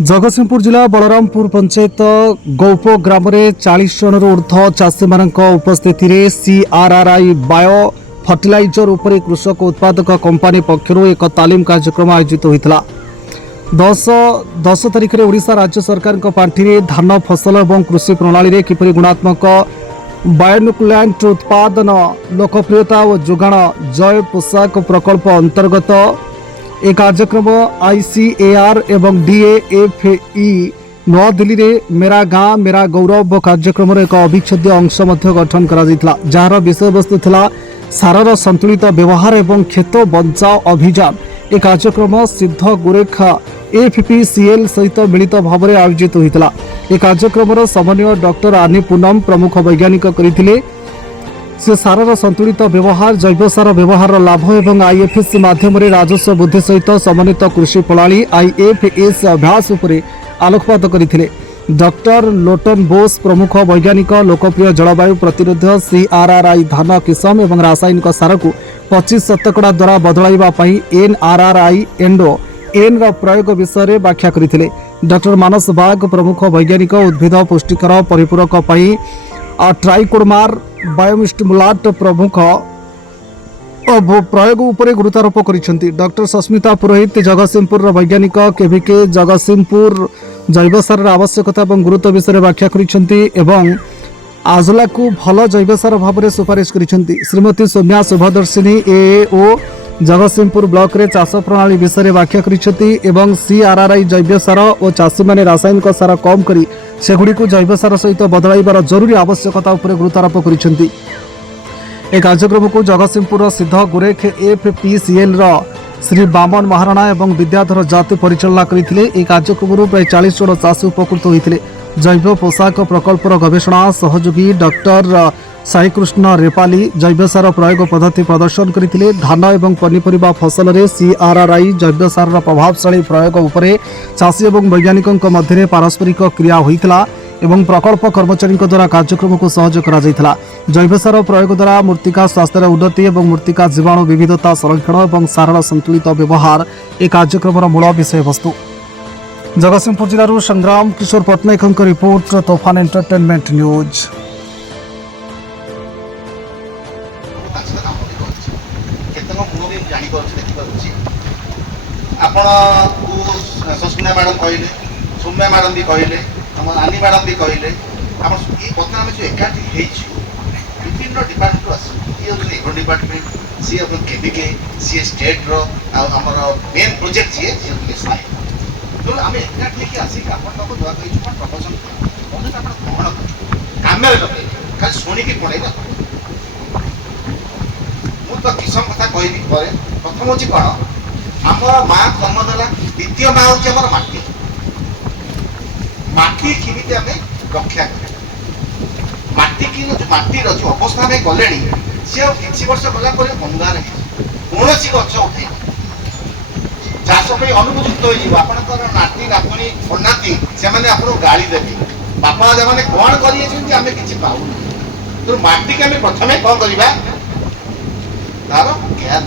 जगतसिंहपुर जिला बलरामपुर पंचायत गौप ग्राम में 40 जन ऊर्ध चाषी मान उपस्थित सीआरआरआई बायो फर्टिलाइजर उपर कृषक उत्पादक कंपानी पक्षर एक तालीम कार्यक्रम आयोजित होता। 10 तारिख में ओडिशा राज्य सरकार पांठि धान फसल और कृषि प्रणाली में किपरि गुणात्मक बायोनुक्लिएंट उत्पादन लोकप्रियता और जोगाण जय पोशाक प्रकल्प अंतर्गत एक कार्यक्रम आईसीएआर एवं डीएएफई नवा दिल्ली रे मेरा गाँ मेरा गौरव कार्यक्रम एक अविच्छेद्य अंश गठन जार विषय वस्तु थिला सारर संतुलित व्यवहार एवं खेत बंचाओ अभियान। एक कार्यक्रम सिद्ध गोरेखा एफपीसीएल सहित मिलित भाव में आयोजित होता। एक कार्यक्रम समन्वय डॉक्टर आनी पूनम प्रमुख वैज्ञानिक करथिले। से सारर संतुलित व्यवहार जैव सार व्यवहार लाभ एवं आईएफएस माध्यम राजस्व बुद्धि सहित समन्वित कृषि प्रणाली आईएफएस अभ्यास उपरे आलोकपात करथिले। डॉक्टर लोटन बोस प्रमुख वैज्ञानिक लोकप्रिय जलवायु प्रतिरोध सीआरआरआई धान किसम एवं रासायनिक सार को 25% द्वारा बदलाइबा पई एनआरआरआई एंडो एन प्रयोग विषय में व्याख्या करथिले। डॉक्टर मानस बाग प्रमुख वैज्ञानिक उद्भिद पुष्टिकर परिपूरक पई ट्राइकोडर्मा बायोस्टिमुलाट प्रमुख प्रयोग उपर गुरुत्वारोप करिसेंती। डॉक्टर सस्मिता पुरोहित जगतसिंहपुर वैज्ञानिक केवीके जगतसिंहपुर जैव सार आवश्यकता और गुरुत्व विषय में व्याख्या करिसेंती एवं आजला को भल जैव सार भाव में सुपारिश करिसेंती। श्रीमती सौम्या शुभदर्शिनी एओ जगतसिंहपुर ब्लॉक रे चाष प्रणाली विषय में व्याख्या करिसेंती एवं सीआरआरआई जैव सार और चाषी माने रासायनिक सार कम करी सेगुड़ी को जैव सार सहित बदलाइबार जरूरी आवश्यकता उपर गुरुत्वारोप करिसेंती। एक कार्यक्रम को जगतसिंहपुर सिद्ध गोरेख एफपीसीएल श्री बामन महाराणा एवं विद्याधर जाति परिचालना करथिले। एक कार्यक्रम प्राय 40 जन चाषी उपकृत होते। जैव पोशाक प्रकल्पर गवेषणा सहयोगी डॉक्टर साईकृष्ण रेपाली जैव सार प्रयोग पद्धति प्रदर्शन करथिले। धान एवं पनीपरिबा फसल में सीआरआरआई जैव सार प्रभावशाली प्रयोग उपरे चाषी एवं वैज्ञानिकों मध्य पारस्परिक क्रिया होइतला एवं प्रकल्प कर्मचारी द्वारा कार्यक्रम को सहयोग करा जायतिला। जैव सार प्रयोग द्वारा मूर्तिका स्वास्थ्य उन्नति एवं मूर्तिका जीवाणु विविधता संरक्षण और सारर संतुलित व्यवहार एक कार्यक्रम मूल विषय वस्तु। जगतसिंहपुर जिलूर Sangram Kishore Pattnaik report Tofan entertainment news. Sasmita madam कहले सौम्या मैडम भी कहले आनी मैडम भी कहले बर्तमान जो एकाठी विभिन्न डिपार्टमेंट आस डिपार्टमेंट सी केविके सी स्टेट मेन प्रोजेक्ट सी साई तो आम एकाठी आसिक प्रपोजल ग्रहण कम लगे खाली शुणिकी पड़े ना मुझे किसम कथा कहबी प्रथम हूँ कौन आमर माँ जन्मदेला द्वितीय माँ हूँ आम माटी माटी केमी आम रक्षा कर माटी की माटीर जो अवस्था में गले सी कि वर्ष गला अंगार कौन गच उठे चाष अनुपयुक्त होकर नाती नातुणी अनाती से गाड़ी देवी बापा मैंने कौन करें कि पाऊन तो माटी के प्रथम कौन करवा तार केयर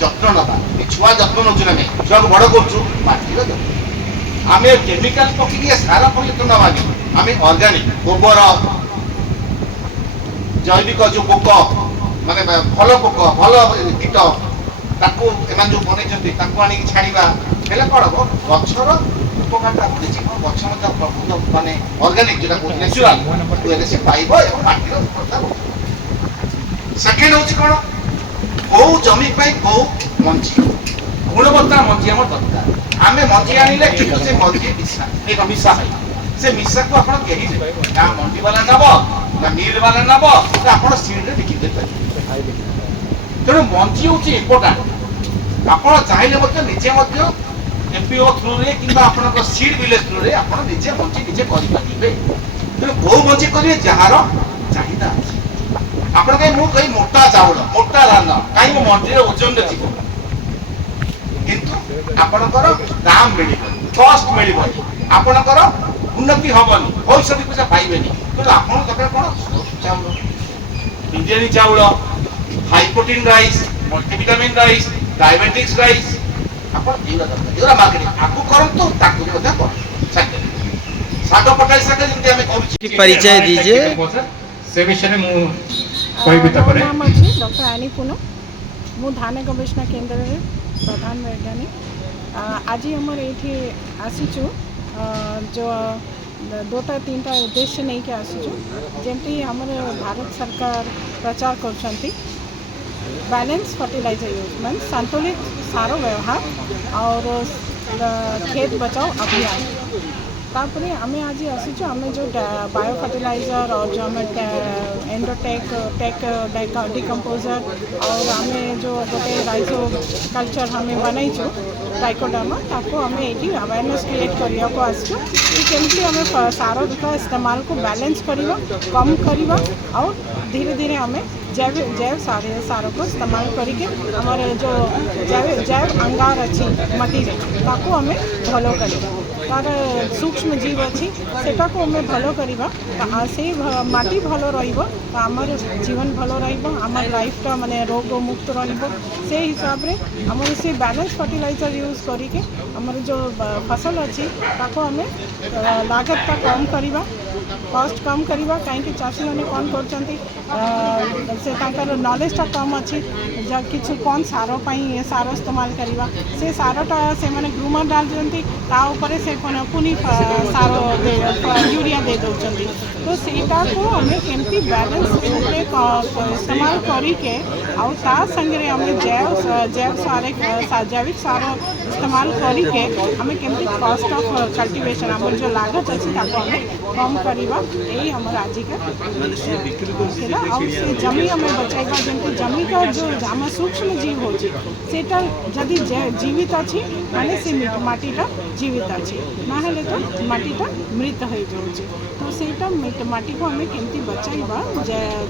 जत्न नवा छुआ जत्न नौ छुआ को बड़ कर आम केमिकाल पकड़ सार पकड़ नवानी आम अर्गानिक गोबर जैविक जो पोक माने भल पोक भल कीट एम जो बनई आनी छाड़ा हेल्ले कौन हम गचर उपकारता बढ़ी गच प्रकृत माने अर्गानिक जो नेचुराल से पाइब और माटीर उपरता सेकेंड हूँ कौन कौ जमी कौ मंजी गुणवत्ता मंजी आम दरकार आम मंजी आनिले किंतु से मंजी मिसा से मिसा को आप मंडी वाला नब ना मिल वाला नब तो आप सीड बिकी तेणु मंजी हूँ इम्पोर्टाट आप चाहिए निजे एमपीओ थ्रू रे कि सीड विलेज थ्रू रे आप निजे मंजी निजे करेंगे तेणु कौ मंजी करेंगे जार चाहिदा अच्छी आप कहीं मोटा चाउल मोटा धान कहीं मंडी ओजन थी किंतु आपणकर दाम मिल कस्ट मिल आपणकर उन्नति हेनी भविष्य पैसा पाइबे तेणु आप दरकार कौन चाउल इंडियन चाउल high protein rice multivitamin rice diabetics rice आप मार्केटिंग आपको करतु परिचय दीजिए। से विषय में मु କହିବି ମୋ ତାପରେ ନାମ ଅଛି ଡକ୍ଟର ଆନି ପୁନ ମୁଁ ଧାନ ଗବେଷଣା କେନ୍ଦ୍ରରେ ପ୍ରଧାନ ବୈଜ୍ଞାନିକ ଆଜି ଆମର ଏଇଠି ଆସିଛୁ जो दुटा तीनटा उद्देश्य नहीं के आसीचु जेमती हमर भारत सरकार प्रचार करछंती बैलेंस फर्टिलाइजर यूज मीन संतुलित सारो व्यवहार और खेत बचाओ अभियान तापरे आमे आज आसीचु आमे जो बायो फर्टिलाइजर और जो आमे एंडोटेक टेक डिकम्पोजर और आमे जो गोटे राइजो कल्चर हमें बनईचु ट्राइकोडर्मा ताको हमें ये अवेयरनेस क्रिएट करिया को आसचु कि केमती हमें सारो का इस्तेमाल को बैलेंस करिवा कम करिवा और धीरे धीरे हमें जैव सारों को इस्तेमाल करके हमारे जो जैव अंगार अच्छी मटी ताको हमें भलो करिवा तार सूक्ष्म जीव अच्छी सेटा को हमें भलो करिवा से माटी भलो रहिबो तो आमर जीवन भलो रहिबो आमर लाइफटा माने रोग मुक्त रहिबो से हिसाब रे हमर से बैलेंस फर्टिलाइजर यूज करके हमर जो फसल अच्छी ताको हमें लागत ता कम करिवा कॉस्ट कम करिवा कहीं चाषी मैंने कौन कर नॉलेजटा कम अच्छी किछु कौन सारो पाई सारो इस्तेमाल करिवा से सारोटा से माने ग्रूमर डाल दियंती ता ऊपर से पुनी सारो यूरिया दे दउचंती तो सेटा को हमें केमती बैलेंस इस्तेमाल करिके और ता संगे हमें जैविक सारो इस्तेमाल करिके हमें केमती कॉस्ट ऑफ कल्टीवेशन हमर जो लागत अच्छी ताको हमें कम करिवा यही हमर आज का सेला और से जमी हमें बचाइबा जेंति जमी का जो हम सूक्ष्म जीव होची सेटा जदि जीवित अछि माने से माटीटा जीवित अछि ना हेले तो माटीटा मृत हो जाउची तो सेटा माटी को हमें केमती बचाइबा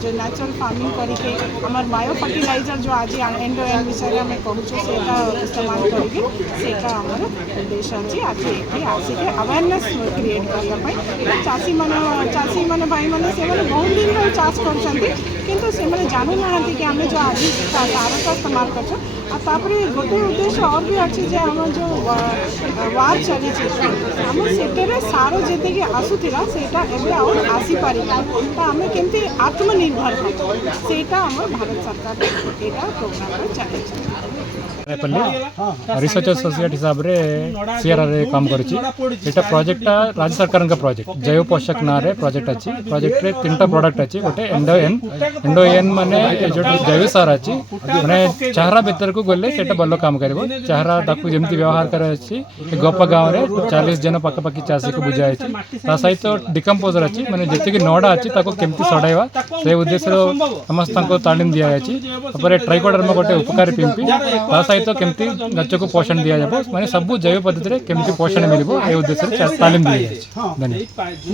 जो नेचुरल फार्मिंग करके हमर बायो फर्टिलाइजर जो आज एंडो एन विषय में कहूछु सेटा इस्तेमाल करके सेटा हमर उद्देश्य अछि आज एठी आसिके अवेयरनेस क्रिएट करबा पई चाषी माने भाई माने से माने बहुत दिन रो चाष करछंती किंतु से माने जानू नाहंती कि हमें जो आज सारो का इस्तेमाल करछो आ तापरे गोटे उद्देश्य और भी अच्छी जे हम जो वार चली हम सेटेरे सारो जेते कि आसुथिला सेटा एबे और आसी पारिबा तो हमें केमती आत्मनिर्भर हो सेटा हमर भारत सरकार एटा प्रोग्राम रे चले रिसर्च सोसाइटी हिसाब रे सीआरआर रे काम करछि एटा प्रोजेक्ट राज्य सरकार का प्रोजेक्ट जैव पोषक ना रे प्रोजेक्ट अछि प्रोजेक्ट रे तीनटा प्रोडक्ट अछि गोटे एंडो एन माने जो जैव सार अछि माने चाहरा भीतर को गले सेटा बल्लो काम करबो चाहरा ताकू जेमति व्यवहार करे अछि गोपा गांव रे 40 जन पाका पाकी चासी को बुझाय अछि ता सहित डिकम्पोजर अछि माने जति कि नोडा अछि ताको केमति सडाइबा से उद्देश्य समस्त को तालीम दिया अछि ऊपर ट्राइकोडर्मा गोटे उपकारी पिंपी ता सहित केमति गच्छ को पोषण दिया जाबो माने सब जैव पद्धति रे केमति पोषण मिलबो ए उद्देश्य तालीम दिया अछि धन्यवाद।